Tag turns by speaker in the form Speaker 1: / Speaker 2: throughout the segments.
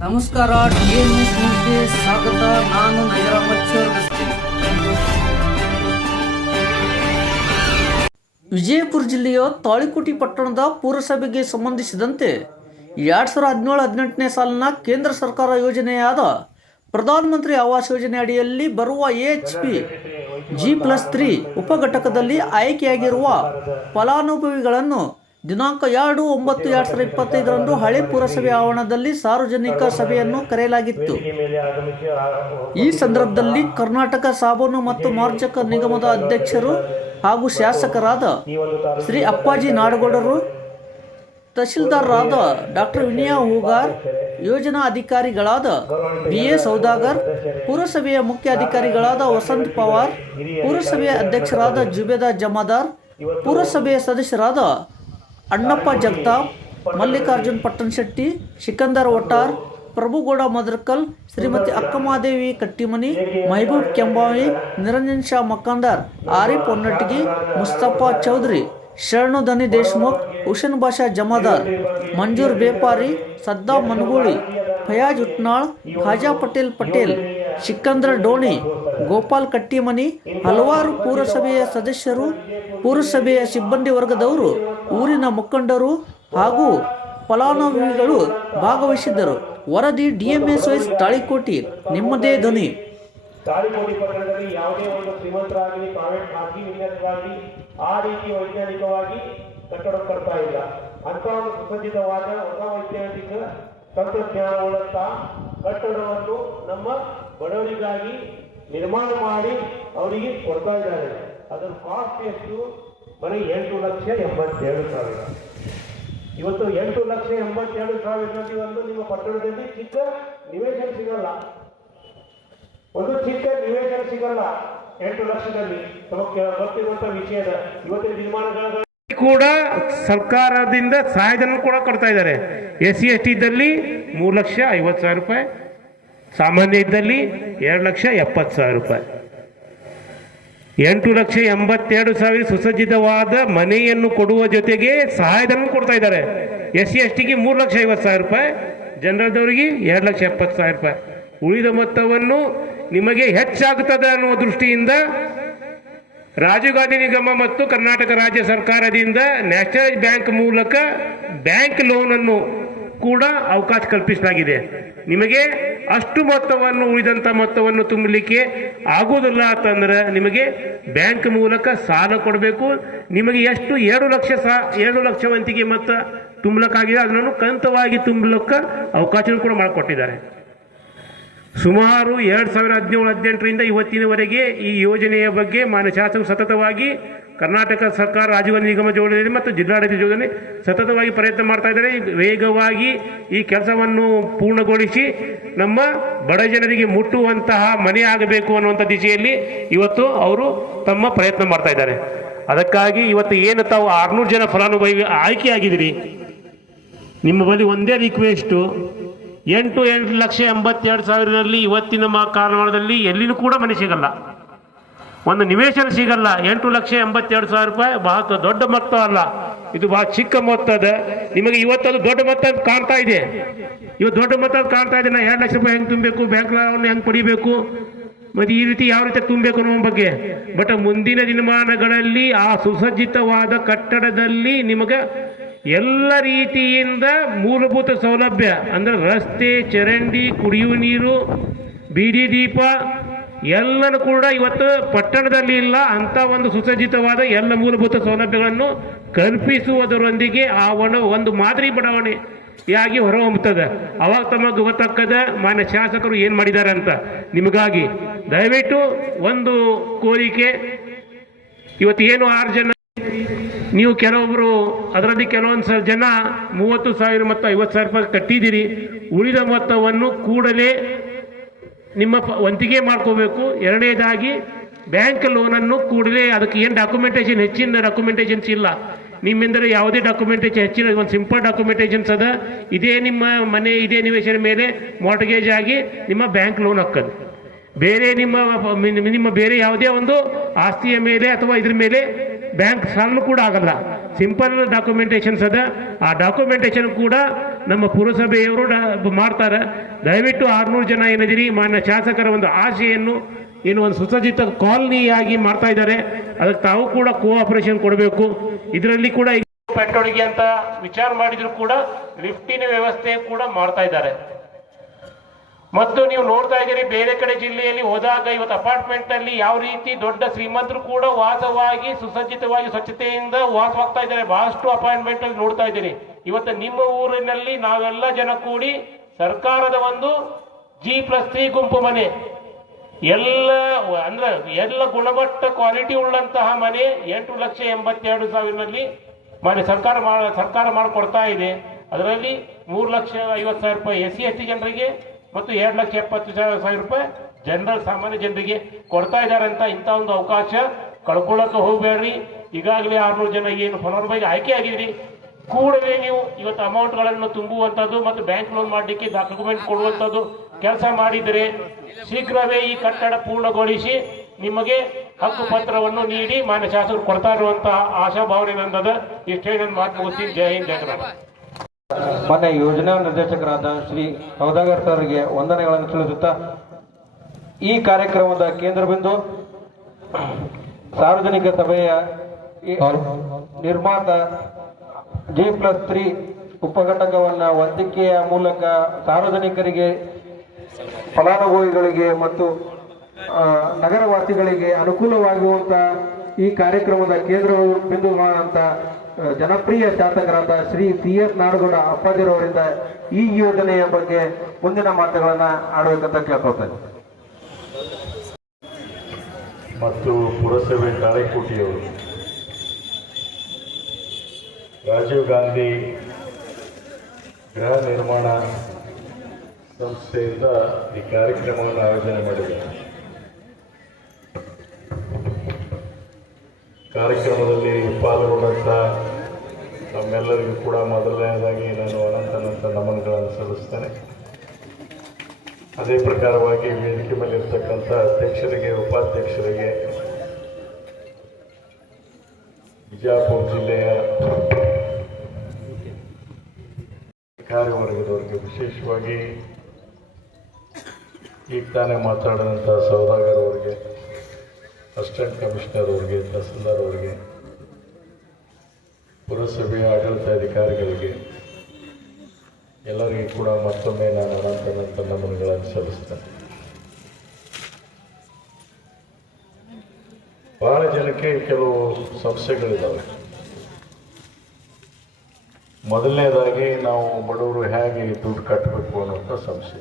Speaker 1: ನಮಸ್ಕಾರ ಸ್ವಾಗತ. ನಾನು ವಿಜಯಪುರ ಜಿಲ್ಲೆಯ ತಾಳಿಕೋಟಿ ಪಟ್ಟಣದ ಪುರಸಭೆಗೆ ಸಂಬಂಧಿಸಿದಂತೆ ಎರಡು ಸಾವಿರದ ಹದಿನೇಳು ಹದಿನೆಂಟನೇ ಸಾಲಿನ ಕೇಂದ್ರ ಸರ್ಕಾರ ಯೋಜನೆಯಾದ ಪ್ರಧಾನಮಂತ್ರಿ ಆವಾಸ್ ಯೋಜನೆ ಅಡಿಯಲ್ಲಿ ಬರುವ H P G plus three ಉಪಘಟಕದಲ್ಲಿ ಆಯ್ಕೆಯಾಗಿರುವ ಫಲಾನುಭವಿಗಳನ್ನು ದಿನಾಂಕ ಎರಡು, ಒಂಬತ್ತು, ಎರಡು ಸಾವಿರದ ಇಪ್ಪತ್ತೈದರಂದು ಹಳೆ ಪುರಸಭೆ ಆವರಣದಲ್ಲಿ ಸಾರ್ವಜನಿಕ ಸಭೆಯನ್ನು ಕರೆಯಲಾಗಿತ್ತು. ಈ ಸಂದರ್ಭದಲ್ಲಿ ಕರ್ನಾಟಕ ಸಾಬೂನು ಮತ್ತು ಮಾರ್ಜಕ ನಿಗಮದ ಅಧ್ಯಕ್ಷರು ಹಾಗೂ ಶಾಸಕರಾದ ಶ್ರೀ ಅಪ್ಪಾಜಿ ನಾಡಗೌಡರು, ತಹಶೀಲ್ದಾರರಾದ ಡಾಕ್ಟರ್ ವಿನಯ ಹೂಗಾರ್, ಯೋಜನಾ ಅಧಿಕಾರಿಗಳಾದ ಬಿ ಎ ಸೌದಾಗರ್, ಪುರಸಭೆಯ ಮುಖ್ಯ ಅಧಿಕಾರಿಗಳಾದ ವಸಂತ್ ಪವಾರ್, ಪುರಸಭೆಯ ಅಧ್ಯಕ್ಷರಾದ ಜುಬೇದಾ ಜಮಾದಾರ್, ಪುರಸಭೆಯ ಸದಸ್ಯರಾದ ಅಣ್ಣಪ್ಪ ಜಗತಾಪ್ ಮಲ್ಲಿಕಾರ್ಜುನ್ ಪಟ್ಟಣಶೆಟ್ಟಿ ಸಿಕಂದರ್ ಒಟ್ಟಾರ್ ಪ್ರಭುಗೌಡ ಮದರ್ಕಲ್, ಶ್ರೀಮತಿ ಅಕ್ಕಮಾದೇವಿ ಕಟ್ಟಿಮನಿ ಮಹಬೂಬ್ ಕೆಂಬಾವಿ ನಿರಂಜನ್ ಶಾ ಮಕ್ಕಂದಾರ್ ಆರಿಫ್ ಒನ್ನಟ್ಟಿಗಿ ಮುಸ್ತಫಾ ಚೌಧರಿ. ಶರಣುಧನಿ ದೇಶ್ಮುಖ್, ಹುಸೇನ್ ಬಾಷಾ ಜಮಾದಾರ್, ಮಂಜೂರ್ ಬೇಪಾರಿ, ಸದ್ದಾ ಮನ್ಗೂಳಿ, ಫಯಾಜ್ ಉಟ್ನಾಳ್ ಖಾಜಾ ಪಟೇಲ್ ಪಟೇಲ್ ಸಿಕ್ಕಂದ್ರ ಡೋಣಿ, ಗೋಪಾಲ್ ಕಟ್ಟಿಮನಿ, ಹಲವಾರು ಪುರಸಭೆಯ ಸದಸ್ಯರು, ಪುರಸಭೆಯ ಸಿಬ್ಬಂದಿ ವರ್ಗದವರು, ಊರಿನ ಮುಖಂಡರು ಹಾಗೂ ಫಲಾನುಭವಿಗಳು ಭಾಗವಹಿಸಿದ್ದರು. ವರದಿ ಡಿಎಂಎಸ್ ವೈಸ್ ತಾಳಿಕೋಟಿ, ನಿಮ್ಮದೇ ಧ್ವನಿ.
Speaker 2: ಯಾವುದೇ ಒಂದು ಶ್ರೀಮಂತರಾಗಲಿ, ಪ್ರೈವೇಟ್ ಖಾಸಗಿ ಆ ರೀತಿ ವೈಜ್ಞಾನಿಕವಾಗಿ ಕಟ್ಟಡ ಕಟ್ತಾ ಇಲ್ಲ. ಅಂತ ಒಂದು ಸುಸಜ್ಜಿತವಾದ ಹೊಸ ವೈಜ್ಞಾನಿಕ ತಂತ್ರಜ್ಞಾನವುಳ್ಳಂತ ಕಟ್ಟಡವನ್ನು ನಮ್ಮ ಬಡವರಿಗಾಗಿ ನಿರ್ಮಾಣ ಮಾಡಿ ಅವರಿಗೆ ಕೊಡ್ತಾ ಇದ್ದಾರೆ. ಅದರ ಕಾಸ್ಟ್ ಎಷ್ಟು? ಬರೀ ಎಂಟು ಲಕ್ಷ ಎಂಬತ್ತೇಳು ಸಾವಿರ. ಇವತ್ತು ಎಂಟು ಲಕ್ಷ ಎಂಬತ್ತೇಳು ಸಾವಿರದಲ್ಲಿ ಒಂದು ನಿಮ್ಮ ಪಟ್ಟಣದಲ್ಲಿ ಚಿಕ್ಕ ನಿವೇಶನ ಸಿಗಲ್ಲ. ಒಂದು ಚಿಕ್ಕ ನಿವೇಶನ ಸಿಗಲ್ಲ. ಎಂಟು ಲಕ್ಷದಲ್ಲಿ ತಮಗೆ ವಿಷಯದ ಇವತ್ತಿನ ನಿರ್ಮಾಣಗಳ
Speaker 3: ಕೂಡ ಸರ್ಕಾರದಿಂದ ಸಹಾಯಧನ ಕೂಡ ಕೊಡ್ತಾ ಇದ್ದಾರೆ. ಎಸ್ ಸಿ ಎಸ್ ಟಿ ಇದ್ದಲ್ಲಿ ಮೂರು ಲಕ್ಷ ಐವತ್ತು ಸಾವಿರ ರೂಪಾಯಿ, ಸಾಮಾನ್ಯ ಇದ್ದಲ್ಲಿ ಎರಡು ಲಕ್ಷ ಎಪ್ಪತ್ತು ಸಾವಿರ ರೂಪಾಯಿ. ಎಂಟು ಲಕ್ಷ ಎಂಬತ್ತೆರಡು ಸಾವಿರ ಸುಸಜ್ಜಿತವಾದ ಮನೆಯನ್ನು ಕೊಡುವ ಜೊತೆಗೆ ಸಹಾಯಧನ ಕೊಡ್ತಾ ಇದ್ದಾರೆ. ಎಸ್ ಸಿ ಎಸ್ ಟಿಗೆ ಮೂರು ಲಕ್ಷ ಐವತ್ತು ಸಾವಿರ ರೂಪಾಯಿ ಜನರದವರಿಗೆ ಎರಡು ಲಕ್ಷ ಎಪ್ಪತ್ತು ಸಾವಿರ ರೂಪಾಯಿ. ಉಳಿದ ಮೊತ್ತವನ್ನು ನಿಮಗೆ ಹೆಚ್ಚಾಗುತ್ತದೆ ಅನ್ನುವ ದೃಷ್ಟಿಯಿಂದ ರಾಜೀವ್ ಗಾಂಧಿ ನಿಗಮ ಮತ್ತು ಕರ್ನಾಟಕ ರಾಜ್ಯ ಸರ್ಕಾರದಿಂದ ನ್ಯಾಷನಲ್ ಬ್ಯಾಂಕ್ ಮೂಲಕ ಬ್ಯಾಂಕ್ ಲೋನ್ ಅನ್ನು ಕೂಡ ಅವಕಾಶ ಕಲ್ಪಿಸಲಾಗಿದೆ. ನಿಮಗೆ ಅಷ್ಟು ಮೊತ್ತವನ್ನು, ಉಳಿದಂತ ಮೊತ್ತವನ್ನು ತುಂಬಲಿಕ್ಕೆ ಆಗುವುದಿಲ್ಲ ಅಂತಂದ್ರೆ ನಿಮಗೆ ಬ್ಯಾಂಕ್ ಮೂಲಕ ಸಾಲ ಕೊಡಬೇಕು. ನಿಮಗೆ ಎಷ್ಟು ಎರಡು ಲಕ್ಷ ಸಾ, ಎರಡು ಲಕ್ಷ ವಂತಿಗೆ ಮೊತ್ತ ತುಂಬಲಕ್ಕಾಗಿದೆ, ಅದನ್ನು ಕಂತವಾಗಿ ತುಂಬಲಕ್ಕ ಅವಕಾಶ ಕೂಡ ಮಾಡಿಕೊಟ್ಟಿದ್ದಾರೆ. ಸುಮಾರು ಎರಡು ಸಾವಿರ ಹದಿನೇಳು ಹದಿನೆಂಟರಿಂದ ಇವತ್ತಿನವರೆಗೆ ಈ ಯೋಜನೆಯ ಬಗ್ಗೆ ಮಾನ್ಯ ಶಾಸಕರು ಸತತವಾಗಿ ಕರ್ನಾಟಕ ಸರ್ಕಾರ ರಾಜೀವ ನಿಗಮ ಜೋಡಣೆ ಮತ್ತು ಜಿಲ್ಲಾಡಳಿತ ಜೋಡಣೆ ಸತತವಾಗಿ ಪ್ರಯತ್ನ ಮಾಡ್ತಾ ಇದ್ದಾರೆ. ವೇಗವಾಗಿ ಈ ಕೆಲಸವನ್ನು ಪೂರ್ಣಗೊಳಿಸಿ ನಮ್ಮ ಬಡ ಜನರಿಗೆ ಮುಟ್ಟುವಂತಹ ಮನೆ ಆಗಬೇಕು ಅನ್ನುವಂಥ ದಿಶೆಯಲ್ಲಿ ಇವತ್ತು ಅವರು ತಮ್ಮ ಪ್ರಯತ್ನ ಮಾಡ್ತಾ ಇದ್ದಾರೆ. ಅದಕ್ಕಾಗಿ ಇವತ್ತು ಏನು ತಾವು ಆರ್ನೂರು ಜನ ಫಲಾನುಭವಿ ಆಯ್ಕೆ ಆಗಿದ್ದೀರಿ ನಿಮ್ಮ ಬಳಿ ಒಂದೇ ರಿಕ್ವೆಸ್ಟು ಎಂಟು ಎಂಟು ಲಕ್ಷ ಎಂಬತ್ತೆರಡು ಸಾವಿರದಲ್ಲಿ ಇವತ್ತಿನ ಮಾ ಕಾಲಮಾನದಲ್ಲಿ ಎಲ್ಲಿನೂ ಕೂಡ ಮನೆ ಸಿಗಲ್ಲ. ಒಂದು ನಿವೇಶನ ಸಿಗಲ್ಲ. ಎಂಟು ಲಕ್ಷ ಎಂಬತ್ತೆರಡು ಸಾವಿರ ರೂಪಾಯಿ ಬಹಳ ದೊಡ್ಡ ಮೊತ್ತ ಅಲ್ಲ. ಇದು ಬಹಳ ಚಿಕ್ಕ ಮೊತ್ತ ಮೊತ್ತದ ನಿಮಗೆ ಇವತ್ತದು ದೊಡ್ಡ ಮೊತ್ತ ಕಾಣ್ತಾ ಇದೆ. ಇವತ್ತು ದೊಡ್ಡ ಮೊತ್ತ ಕಾಣ್ತಾ ಇದೆ. ನಾ ಎರಡು ಲಕ್ಷ ರೂಪಾಯಿ ಹೆಂಗೆ ತುಂಬಬೇಕು? ಬ್ಯಾಂಕ್ ಲೋನ್ ಹೆಂಗೆ ಪಡಿಬೇಕು? ಮತ್ತು ಈ ರೀತಿ ಯಾವ ರೀತಿ ತುಂಬಬೇಕು ಅನ್ನೋ ಬಗ್ಗೆ. ಬಟ್ ಮುಂದಿನ ದಿನಮಾನಗಳಲ್ಲಿ ಆ ಸುಸಜ್ಜಿತವಾದ ಕಟ್ಟಡದಲ್ಲಿ ನಿಮಗೆ ಎಲ್ಲ ರೀತಿಯಿಂದ ಮೂಲಭೂತ ಸೌಲಭ್ಯ, ಅಂದರೆ ರಸ್ತೆ, ಚರಂಡಿ, ಕುಡಿಯುವ ನೀರು, ಬೀದಿ ದೀಪ, ಎಲ್ಲನೂ ಕೂಡ ಇವತ್ತು ಪಟ್ಟಣದಲ್ಲಿ ಇಲ್ಲ. ಅಂತ ಒಂದು ಸುಸಜ್ಜಿತವಾದ ಎಲ್ಲ ಮೂಲಭೂತ ಸೌಲಭ್ಯಗಳನ್ನು ಕಲ್ಪಿಸುವುದರೊಂದಿಗೆ ಆ ಒಂದು ಮಾದರಿ ಬಡಾವಣೆಯಾಗಿ ಹೊರಹೊಮ್ಮುತ್ತದೆ. ಅವಾಗ ತಮಗೆ ಗೊತ್ತಕ್ಕದ ಮಾನ್ಯ ಶಾಸಕರು ಏನು ಮಾಡಿದ್ದಾರೆ ಅಂತ. ನಿಮಗಾಗಿ ದಯವಿಟ್ಟು ಒಂದು ಕೋರಿಕೆ, ಇವತ್ತು ಏನು ಆರು ಜನ ನೀವು ಕೆಲವೊಬ್ಬರು ಅದರಲ್ಲಿ ಕೆಲವೊಂದು ಜನ ಮೂವತ್ತು ಸಾವಿರ ಮತ್ತು ಐವತ್ತು ಸಾವಿರ ರೂಪಾಯಿ ಕಟ್ಟಿದ್ದೀರಿ, ಉಳಿದ ಮೊತ್ತವನ್ನು ಕೂಡಲೇ ನಿಮ್ಮ ವಂತಿಗೆ ಮಾಡ್ಕೋಬೇಕು. ಎರಡನೇದಾಗಿ, ಬ್ಯಾಂಕ್ ಲೋನನ್ನು ಕೂಡಲೇ ಅದಕ್ಕೆ ಏನು ಡಾಕ್ಯುಮೆಂಟೇಷನ್ ಹೆಚ್ಚಿನ ಡಾಕ್ಯುಮೆಂಟೇಷನ್ಸ್ ಇಲ್ಲ. ನಿಮ್ಮೆಂದರೆ ಯಾವುದೇ ಡಾಕ್ಯುಮೆಂಟೇಷನ್ ಹೆಚ್ಚಿನ ಒಂದು ಸಿಂಪಲ್ ಡಾಕ್ಯುಮೆಂಟೇಷನ್ಸ್ ಅದ. ಇದೇ ನಿಮ್ಮ ಮನೆ, ಇದೇ ನಿವೇಶನ ಮೇಲೆ ಮಾರ್ಟ್ಗೇಜ್ ಆಗಿ ನಿಮ್ಮ ಬ್ಯಾಂಕ್ ಲೋನ್ ಹಾಕೋದು. ಬೇರೆ ನಿಮ್ಮ ನಿಮ್ಮ ಬೇರೆ ಯಾವುದೇ ಒಂದು ಆಸ್ತಿಯ ಮೇಲೆ ಅಥವಾ ಇದ್ರ ಮೇಲೆ ಬ್ಯಾಂಕ್ ಸಾಲನು ಕೂಡ ಆಗಲ್ಲ. ಸಿಂಪಲ್ ಡಾಕ್ಯುಮೆಂಟೇಷನ್ಸ್ ಅದ. ಆ ಡಾಕ್ಯುಮೆಂಟೇಶನ್ ಕೂಡ ನಮ್ಮ ಪುರಸಭೆಯವರು ಮಾಡ್ತಾರೆ. ದಯವಿಟ್ಟು ಆರ್ನೂರು ಜನ ಏನಿದ್ದೀರಿ, ಮಾನ್ಯ ಶಾಸಕರ ಒಂದು ಆಶೆಯನ್ನು ಏನು ಒಂದು ಸುಸಜ್ಜಿತ ಕಾಲನಿಯಾಗಿ ಮಾಡ್ತಾ ಇದ್ದಾರೆ. ಅದಕ್ಕೆ ತಾವು ಕೂಡ ಕೋಆಪರೇಷನ್ ಕೊಡಬೇಕು. ಇದರಲ್ಲಿ ಕೂಡ ಪೆಟ್ರೋಲ್ಗೆ ಅಂತ ವಿಚಾರ ಮಾಡಿದ್ರು ಕೂಡ ಲಿಫ್ಟಿನ ವ್ಯವಸ್ಥೆ ಕೂಡ ಮಾಡ್ತಾ ಇದ್ದಾರೆ. ಮತ್ತು ನೀವು ನೋಡ್ತಾ ಇದ್ದೀರಿ, ಬೇರೆ ಕಡೆ ಜಿಲ್ಲೆಯಲ್ಲಿ ಹೋದಾಗ ಇವತ್ತು ಅಪಾರ್ಟ್ಮೆಂಟ್ನಲ್ಲಿ ಯಾವ ರೀತಿ ದೊಡ್ಡ ಶ್ರೀಮಂತರು ಕೂಡ ವಾಸವಾಗಿ, ಸುಸಜ್ಜಿತವಾಗಿ, ಸ್ವಚ್ಛತೆಯಿಂದ ವಾಸವಾಗ್ತಾ ಇದ್ದಾರೆ. ಬಹಳಷ್ಟು ಅಪಾರ್ಟ್ಮೆಂಟ್ ಅಲ್ಲಿ ನೋಡ್ತಾ ಇದ್ದೀರಿ. ಇವತ್ತು ನಿಮ್ಮ ಊರಿನಲ್ಲಿ ನಾವೆಲ್ಲ ಜನ ಕೂಡಿ ಸರ್ಕಾರದ ಒಂದು ಜಿ ಪ್ಲಸ್ ತ್ರೀ ಗುಂಪು ಮನೆ. ಎಲ್ಲ ಅಂದ್ರೆ ಎಲ್ಲ ಗುಣಮಟ್ಟ ಕ್ವಾಲಿಟಿ ಉಳ್ಳಂತಹ ಮನೆ ಎಂಟು ಲಕ್ಷ ಎಂಬತ್ತೆರಡು ಸಾವಿರದಲ್ಲಿ ಮನೆ ಸರ್ಕಾರ ಸರ್ಕಾರ ಮಾಡಿಕೊಡ್ತಾ ಇದೆ. ಅದರಲ್ಲಿ ಮೂರು ಲಕ್ಷ ಐವತ್ತು ಸಾವಿರ ರೂಪಾಯಿ ಎಸ್ ಸಿ ಎಸ್ ಟಿ ಜನರಿಗೆ ಮತ್ತು ಎರಡು ಲಕ್ಷ ಎಪ್ಪತ್ತು ಸಾವಿರ ರೂಪಾಯಿ ಜನರಲ್ ಸಾಮಾನ್ಯ ಜನರಿಗೆ ಕೊಡ್ತಾ ಇದ್ದಾರೆ ಅಂತ ಇಂಥ ಒಂದು ಅವಕಾಶ ಕಳ್ಕೊಳ್ಳೋಕೆ ಹೋಗಬೇಡ್ರಿ. ಈಗಾಗಲೇ ಆರ್ನೂರು ಜನ ಏನು ಫಲಾನುಭವಿಗೆ ಆಯ್ಕೆ ಆಗಿದ್ರಿ. ಕೂಡಲೇ ನೀವು ಇವತ್ತು ಅಮೌಂಟ್ಗಳನ್ನು ತುಂಬುವಂಥದ್ದು ಮತ್ತು ಬ್ಯಾಂಕ್ ಲೋನ್ ಮಾಡಲಿಕ್ಕೆ ಡಾಕ್ಯುಮೆಂಟ್ ಕೊಡುವಂಥದ್ದು ಕೆಲಸ ಮಾಡಿದರೆ ಶೀಘ್ರವೇ ಈ ಕಟ್ಟಡ ಪೂರ್ಣಗೊಳಿಸಿ ನಿಮಗೆ ಹಕ್ಕು ಪತ್ರವನ್ನು ನೀಡಿ ಮಾನ್ಯ ಶಾಸಕರು ಕೊಡ್ತಾ ಇರುವಂತಹ ಆಶಾಭಾವನೆ ನಂದದ. ಇಷ್ಟೇ ನನ್ನ ಮಾತು ಮುಗಿಸ್ತೀನಿ. ಜೈ ಹಿಂದ್, ಜೈ
Speaker 4: ಮಾನ್ಯ ಯೋಜನಾ ನಿರ್ದೇಶಕರಾದ ಶ್ರೀ ಸೌದಾಗರ್ ಸರ್ಗೆ ವಂದನೆಗಳನ್ನು ತಿಳಿಸುತ್ತಾ ಈ ಕಾರ್ಯಕ್ರಮದ ಕೇಂದ್ರ ಬಿಂದು ಸಾರ್ವಜನಿಕ ಸಭೆಯ ನಿರ್ಮಾತ ಜಿ ಪ್ಲಸ್ ತ್ರೀ ಉಪಘಟಕವನ್ನು ವಂತಿಕೆಯ ಮೂಲಕ ಸಾರ್ವಜನಿಕರಿಗೆ ಫಲಾನುಭವಿಗಳಿಗೆ ಮತ್ತು ನಗರವಾಸಿಗಳಿಗೆ ಅನುಕೂಲವಾಗುವಂತಹ ಈ ಕಾರ್ಯಕ್ರಮದ ಕೇಂದ್ರ ಬಿಂದುವಾದಂತ ಆ, ಜನಪ್ರಿಯ ಶಾಸಕರಾದ ಶ್ರೀ ಸಿ ಎಸ್ ನಾಡಗೌಡ ಅಪ್ಪಾಜಿರವರಿಂದ ಈ ಯೋಜನೆಯ ಬಗ್ಗೆ ಮುಂದಿನ ಮಾತುಗಳನ್ನ ಆಡಬೇಕಂತ ಕೇಳ್ಕೊಳ್ತೇನೆ
Speaker 5: ಮತ್ತು ಪುರಸಭೆ ತಾಳೆಕೋಟೆಯವರು, ರಾಜೀವ್ ಗಾಂಧಿ ಗೃಹ ನಿರ್ಮಾಣ ಸಂಸ್ಥೆಯಿಂದ ಈ ಕಾರ್ಯಕ್ರಮವನ್ನು ಆಯೋಜನೆ ಮಾಡಿದ್ದಾರೆ. ಪಾಲ್ಗೊಂಡಂಥ ನಮ್ಮೆಲ್ಲರಿಗೂ ಕೂಡ ಮೊದಲನೇದಾಗಿ ನಾನು ಅನಂತ ಅನಂತ ನಮನಗಳನ್ನು ಸಲ್ಲಿಸ್ತೇನೆ ಅದೇ ಪ್ರಕಾರವಾಗಿ ವೇದಿಕೆ ಮೇಲೆ ಇರ್ತಕ್ಕಂಥ ಅಧ್ಯಕ್ಷರಿಗೆ, ಉಪಾಧ್ಯಕ್ಷರಿಗೆ, ಬಿಜಾಪುರ ಜಿಲ್ಲೆಯ ಕಾರ್ಯವರ್ಗದವರಿಗೆ ವರ್ಗದವರಿಗೆ ವಿಶೇಷವಾಗಿ ಈಗ ತಾನೇ ಮಾತಾಡಿದಂಥ ಸೌದಾಗರ್ ಅವರಿಗೆ ಅಸಿಸ್ಟೆಂಟ್ ಕಮಿಷನರ್ ಅವರಿಗೆ, ತಹಸೀಲ್ದಾರ್ ಅವರಿಗೆ ಪುರಸಭೆಯ ಆಡಳಿತಾಧಿಕಾರಿಗಳಿಗೆ ಎಲ್ಲರಿಗೂ ಕೂಡ ಮತ್ತೊಮ್ಮೆ ನಾನು ಅನಂತ ಅನಂತ ನಮನಗಳನ್ನು ಸಲ್ಲಿಸ್ತೇನೆ. ಬಹಳ ಜನಕ್ಕೆ ಕೆಲವು ಸಮಸ್ಯೆಗಳಿದ್ದಾವೆ ಮೊದಲನೇದಾಗಿ ನಾವು ಬಡವರು ಹೇಗೆ ದುಡ್ಡು ಕಟ್ಟಬೇಕು ಅನ್ನೋಂಥ ಸಮಸ್ಯೆ.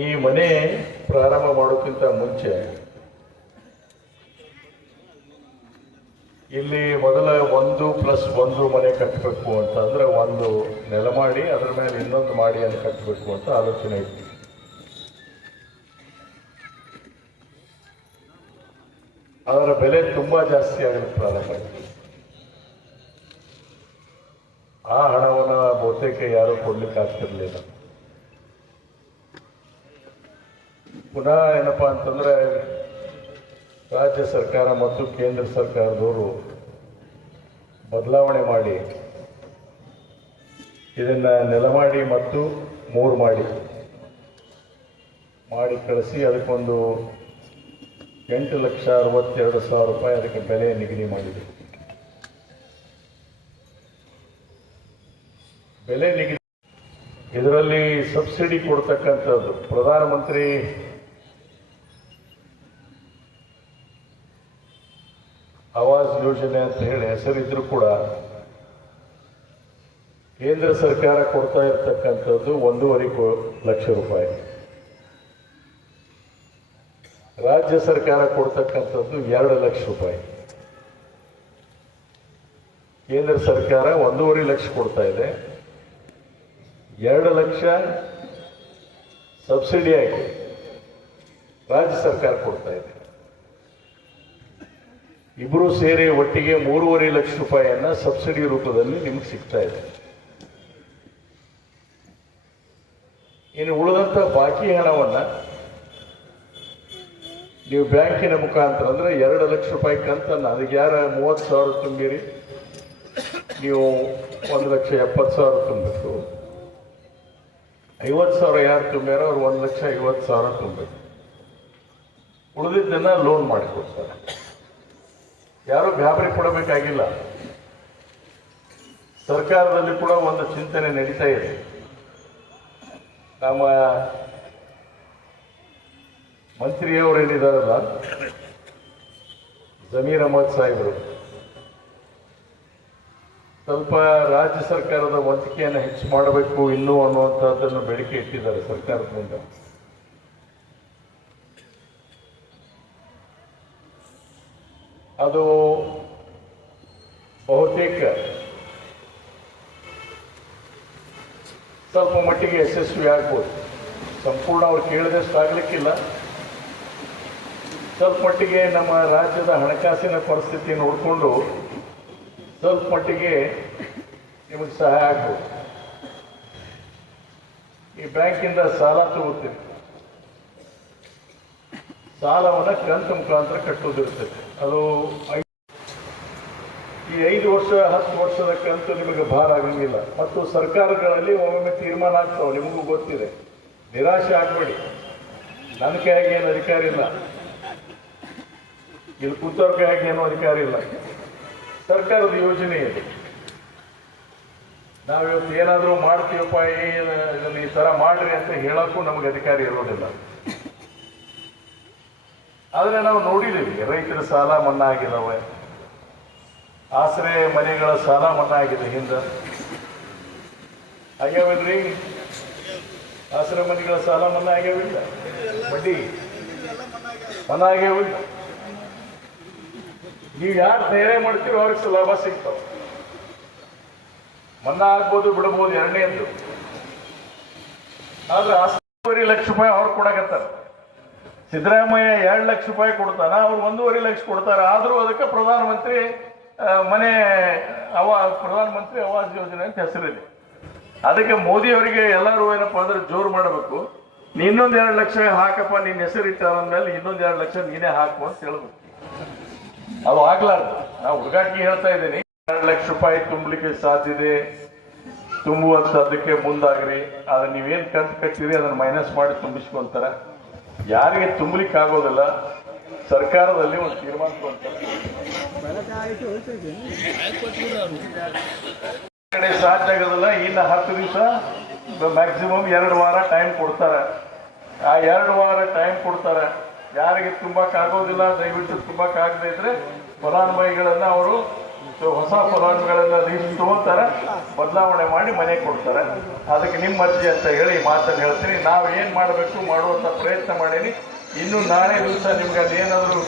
Speaker 5: ಈ ಮನೆ ಪ್ರಾರಂಭ ಮಾಡೋಕ್ಕಿಂತ ಮುಂಚೆ ಇಲ್ಲಿ ಮೊದಲ ಒಂದು ಪ್ಲಸ್ ಒಂದು ಮನೆ ಕಟ್ಟಬೇಕು ಅಂತ ಅಂದ್ರೆ ಒಂದು ನೆಲ ಮಾಡಿ, ಅದರ ಮೇಲೆ ಇನ್ನೊಂದು ಮಾಡಿ ಅಲ್ಲಿ ಕಟ್ಟಬೇಕು ಅಂತ ಆಲೋಚನೆ ಇತ್ತು ಅದರ ಬೆಲೆ ತುಂಬಾ ಜಾಸ್ತಿ ಆಗಲಿಕ್ಕೆ ಪ್ರಾರಂಭ. ಆ ಹಣವನ್ನು ಬಹುತೇಕ ಯಾರು ಕೊಡ್ಲಿಕ್ಕೆ ಆಗ್ತಿರ್ಲಿಲ್ಲ. ಪುನಃ ಏನಪ್ಪಾ ಅಂತಂದ್ರೆ ರಾಜ್ಯ ಸರ್ಕಾರ ಮತ್ತು ಕೇಂದ್ರ ಸರ್ಕಾರದವರು ಬದಲಾವಣೆ ಮಾಡಿ, ಇದನ್ನ ನೆಲಮಾಡಿ ಮತ್ತು ಮೂರು ಮಾಡಿ ಮಾಡಿ ಕಳಿಸಿ ಅದಕ್ಕೊಂದು ಎಂಟು ಲಕ್ಷ ಅರವತ್ತೆರಡು ಸಾವಿರ ರೂಪಾಯಿ ಅದಕ್ಕೆ ಬೆಲೆ ನಿಗದಿ ಮಾಡಿದೆ. ಬೆಲೆ ನಿಗದಿ ಇದರಲ್ಲಿ ಸಬ್ಸಿಡಿ ಕೊಡ್ತಕ್ಕಂಥದ್ದು ಪ್ರಧಾನಮಂತ್ರಿ ಆವಾಸ್ ಯೋಜನೆ ಅಂತ ಹೇಳಿ ಹೆಸರಿದ್ರು ಕೂಡ ಕೇಂದ್ರ ಸರ್ಕಾರ ಕೊಡ್ತಾ ಇರ್ತಕ್ಕಂಥದ್ದು ಒಂದೂವರೆ ಲಕ್ಷ ರೂಪಾಯಿ. ರಾಜ್ಯ ಸರ್ಕಾರ ಕೊಡ್ತಕ್ಕಂಥದ್ದು ಎರಡು ಲಕ್ಷ ರೂಪಾಯಿ. ಕೇಂದ್ರ ಸರ್ಕಾರ ಒಂದೂವರೆ ಲಕ್ಷ ಕೊಡ್ತಾ ಇದೆ. ಎರಡು ಲಕ್ಷ ಸಬ್ಸಿಡಿ ಆಗಿ ರಾಜ್ಯ ಸರ್ಕಾರ ಕೊಡ್ತಾ ಇದೆ. ಇಬ್ಬರು ಸೇರಿ ಒಟ್ಟಿಗೆ ಮೂರುವರೆ ಲಕ್ಷ ರೂಪಾಯಿಯನ್ನು ಸಬ್ಸಿಡಿ ರೂಪದಲ್ಲಿ ನಿಮ್ಗೆ ಸಿಗ್ತಾ ಇದೆ. ಇನ್ನು ಉಳಿದಂಥ ಬಾಕಿ ಹಣವನ್ನು ನೀವು ಬ್ಯಾಂಕಿನ ಮುಖಾಂತರ ಅಂದರೆ ಎರಡು ಲಕ್ಷ ರೂಪಾಯಿ ಕಂತನ್ನು, ಅದಕ್ಕೆ ಯಾರ ಮೂವತ್ತು ಸಾವಿರ ತುಂಬಿರಿ? ನೀವು ಒಂದು ಲಕ್ಷ ಎಪ್ಪತ್ತು ಸಾವಿರ ತುಂಬಬೇಕು. ಐವತ್ತು ಸಾವಿರ ಯಾರು ತುಂಬ್ಯಾರೋ ಅವ್ರು ಒಂದು ಲಕ್ಷ ಐವತ್ತು ಸಾವಿರ ತುಂಬಬೇಕು. ಉಳಿದಿದ್ದನ್ನು ಲೋನ್ ಮಾಡಿಕೊಡ್ತಾರೆ. ಯಾರು ಗಾಬರಿ ಪಡಬೇಕಾಗಿಲ್ಲ ಸರ್ಕಾರದಲ್ಲಿ ಕೂಡ ಒಂದು ಚಿಂತನೆ ನಡೀತಾ ಇದೆ. ನಮ್ಮ ಮಂತ್ರಿಯವರು ಏನಿದಾರಲ್ಲ, ಜಮೀರ್ ಅಹಮದ್ ಸಾಹೇಬರು, ಸ್ವಲ್ಪ ರಾಜ್ಯ ಸರ್ಕಾರದ ವಂತಿಕೆಯನ್ನು ಹೆಚ್ಚು ಮಾಡಬೇಕು, ಇನ್ನೂ ಅನ್ನುವಂಥದ್ದನ್ನು ಬೇಡಿಕೆ ಇಟ್ಟಿದ್ದಾರೆ ಸರ್ಕಾರದ ಅದು ಬಹುತೇಕ ಸ್ವಲ್ಪ ಮಟ್ಟಿಗೆ ಯಶಸ್ವಿ ಆಗ್ಬೋದು. ಸಂಪೂರ್ಣ ಅವ್ರು ಕೇಳಿದಷ್ಟು ಆಗ್ಲಿಕ್ಕಿಲ್ಲ. ಸ್ವಲ್ಪ ಮಟ್ಟಿಗೆ ನಮ್ಮ ರಾಜ್ಯದ ಹಣಕಾಸಿನ ಪರಿಸ್ಥಿತಿ ನೋಡಿಕೊಂಡು ಸ್ವಲ್ಪ ಮಟ್ಟಿಗೆ ನಿಮಗೆ ಸಹಾಯ ಆಗ್ಬೋದು. ಈ ಬ್ಯಾಂಕಿಂದ ಸಾಲ ತಗೋತೀರಿ ಸಾಲವನ್ನು ಕಂತು ಮುಖಾಂತರ ಕಟ್ಟೋದಿರ್ತದೆ. ಅದು ಈ ಐದು ವರ್ಷ, ಹತ್ತು ವರ್ಷದ ಕಂತು ನಿಮಗೆ ಭಾರ ಆಗಂಗಿಲ್ಲ. ಮತ್ತು ಸರ್ಕಾರಗಳಲ್ಲಿ ಒಮ್ಮೊಮ್ಮೆ ತೀರ್ಮಾನ ಆಗ್ತಾವೆ, ನಿಮಗೂ ಗೊತ್ತಿದೆ. ನಿರಾಶೆ ಆಗಬೇಡಿ. ನನ್ನ ಕೈಯಾಗಿ ಏನು ಅಧಿಕಾರ ಇಲ್ಲ. ಇಲ್ಲಿ ಕೂತವ್ರ ಕೈಯಾಗಿ ಏನೂ ಅಧಿಕಾರ ಇಲ್ಲ. ಸರ್ಕಾರದ ಯೋಜನೆ ಇದೆ. ನಾವಿವತ್ತು ಏನಾದರೂ ಮಾಡ್ತೀವಪ್ಪ ಏನು ಈ ಥರ ಮಾಡ್ರಿ ಅಂತ ಹೇಳೋಕ್ಕೂ ನಮಗೆ ಅಧಿಕಾರ ಇರೋದಿಲ್ಲ. ಆದರೆ ನಾವು ನೋಡಿದ್ದೀವಿ ರೈತರ ಸಾಲ ಮನ್ನಾ ಆಗಿದ್ದಾವೆ ಆಶ್ರಯ ಮನೆಗಳ ಸಾಲ ಮನ್ನಾ ಆಗಿದೆ ಹಿಂದೆ. ಆಗ್ಯಾವಲ್ರಿ? ಆಸರೆ ಮನೆಗಳ ಸಾಲ ಮನ್ನಾ ಆಗ್ಯಾವಿಲ್ಲ? ಬಡ್ಡಿ ಮನ್ನಾ ಆಗ್ಯಾವಿಲ್ಲ ನೀವು ಯಾರು ಧೈರ್ಯ ಮಾಡ್ತೀರೋ ಅವ್ರಿಗೆ ಲಾಭ ಸಿಗ್ತಾವ. ಮನ್ನಾ ಆಗ್ಬೋದು ಬಿಡಬಹುದು ಎರಡನೇದ್ದು. ಆದ್ರೆ ಆಸ್ತಿವರೆ ಲಕ್ಷ ರೂಪಾಯಿ ಅವ್ರು ಕೊಡಕತ್ತಾರ. ಸಿದ್ದರಾಮಯ್ಯ ಎರಡು ಲಕ್ಷ ರೂಪಾಯಿ ಕೊಡ್ತಾನ, ಅವ್ರು ಒಂದೂವರೆ ಲಕ್ಷ ಕೊಡ್ತಾರೆ. ಆದರೂ ಅದಕ್ಕೆ ಪ್ರಧಾನಮಂತ್ರಿ ಮನೆ, ಅವಾ, ಪ್ರಧಾನಮಂತ್ರಿ ಆವಾಸ್ ಯೋಜನೆ ಅಂತ ಹೆಸರಿದೆ. ಅದಕ್ಕೆ ಮೋದಿ ಅವರಿಗೆ ಎಲ್ಲರೂ ಏನಪ್ಪ ಅಂದ್ರೆ ಜೋರು ಮಾಡಬೇಕು. ಇನ್ನೊಂದು ಎರಡು ಲಕ್ಷ ಹಾಕಪ್ಪ ನಿನ್ನ ಹೆಸರಿಟ್ಟ ಮೇಲೆ ಇನ್ನೊಂದು ಎರಡು ಲಕ್ಷ ನೀನೇ ಹಾಕು ಅಂತ ಹೇಳ್ಬೇಕು. ಅದು ಆಗ್ಲಾರ್ದು. ನಾವು ಹುಡುಗಾಟಿಗೆ ಹೇಳ್ತಾ ಇದ್ದೀನಿ. ಎರಡು ಲಕ್ಷ ರೂಪಾಯಿ ತುಂಬಲಿಕ್ಕೆ ಸಾಧ್ಯತೆ ತುಂಬುವಂಥದ್ದಕ್ಕೆ ಮುಂದಾಗ್ರಿ. ಆದ್ರೆ ನೀವೇನು ಕಂತು ಕಟ್ಟಿರಿ ಅದನ್ನು ಮೈನಸ್ ಮಾಡಿ ತುಂಬಿಸ್ಕೊಂತಾರ. ಯಾರಿಗೆ ತುಂಬಲಿಕ್ಕೆ ಆಗೋದಿಲ್ಲ ಸರ್ಕಾರದಲ್ಲಿ ಒಂದು ತೀರ್ಮಾನ ಕಡೆ ಸಾಧ್ಯ ಆಗೋದಿಲ್ಲ, ಇನ್ನು ಹತ್ತು ದಿವಸ ಮ್ಯಾಕ್ಸಿಮಮ್ ಎರಡು ವಾರ ಟೈಮ್ ಕೊಡ್ತಾರೆ. ಆ ಎರಡು ವಾರ ಟೈಮ್ ಕೊಡ್ತಾರೆ. ಯಾರಿಗೆ ತುಂಬಕ್ಕೆ ಆಗೋದಿಲ್ಲ ದಯವಿಟ್ಟು ತುಂಬಕ್ಕಾಗದೇ ಇದ್ರೆ ಫಲಾನುಭವಿಗಳನ್ನ ಅವರು ಹೊಸ ಪದಾರ್ಥಗಳನ್ನ ಲೀಸ್ಟ್ ತಗೋತಾರೆ, ಬದಲಾವಣೆ ಮಾಡಿ ಮನೆ ಕೊಡ್ತಾರೆ. ಅದಕ್ಕೆ ನಿಮ್ಮ ಅರ್ಜಿ ಅಂತ ಹೇಳಿ ಮಾತನ್ನು ಹೇಳ್ತೀನಿ. ನಾವು ಏನು ಮಾಡಬೇಕು ಮಾಡುವಂತ ಪ್ರಯತ್ನ ಮಾಡೀನಿ. ಇನ್ನು ನಾಳೆ ದಿವಸ ನಿಮ್ಗೆ ಅದೇನಾದರೂ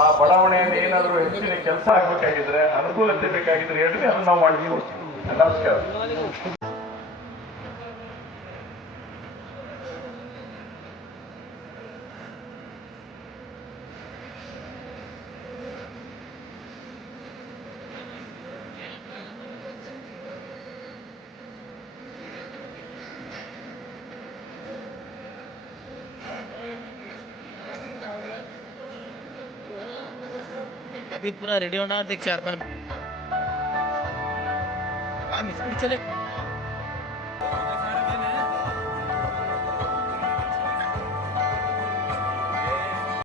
Speaker 5: ಆ ಬಡಾವಣೆಯಲ್ಲಿ ಏನಾದರೂ ಹೆಚ್ಚಿನ ಕೆಲಸ ಆಗ್ಬೇಕಾಗಿದ್ರೆ, ಅನುಕೂಲತೆ ಬೇಕಾಗಿದ್ರೆ ಹೇಳ್ರಿ, ಅದನ್ನ ನಾವು ಮಾಡ್ತೀವಿ ನಮಸ್ಕಾರ.
Speaker 6: अभी पूरा रेडी होना देख चार पाँच। हम मिस्त्री चले।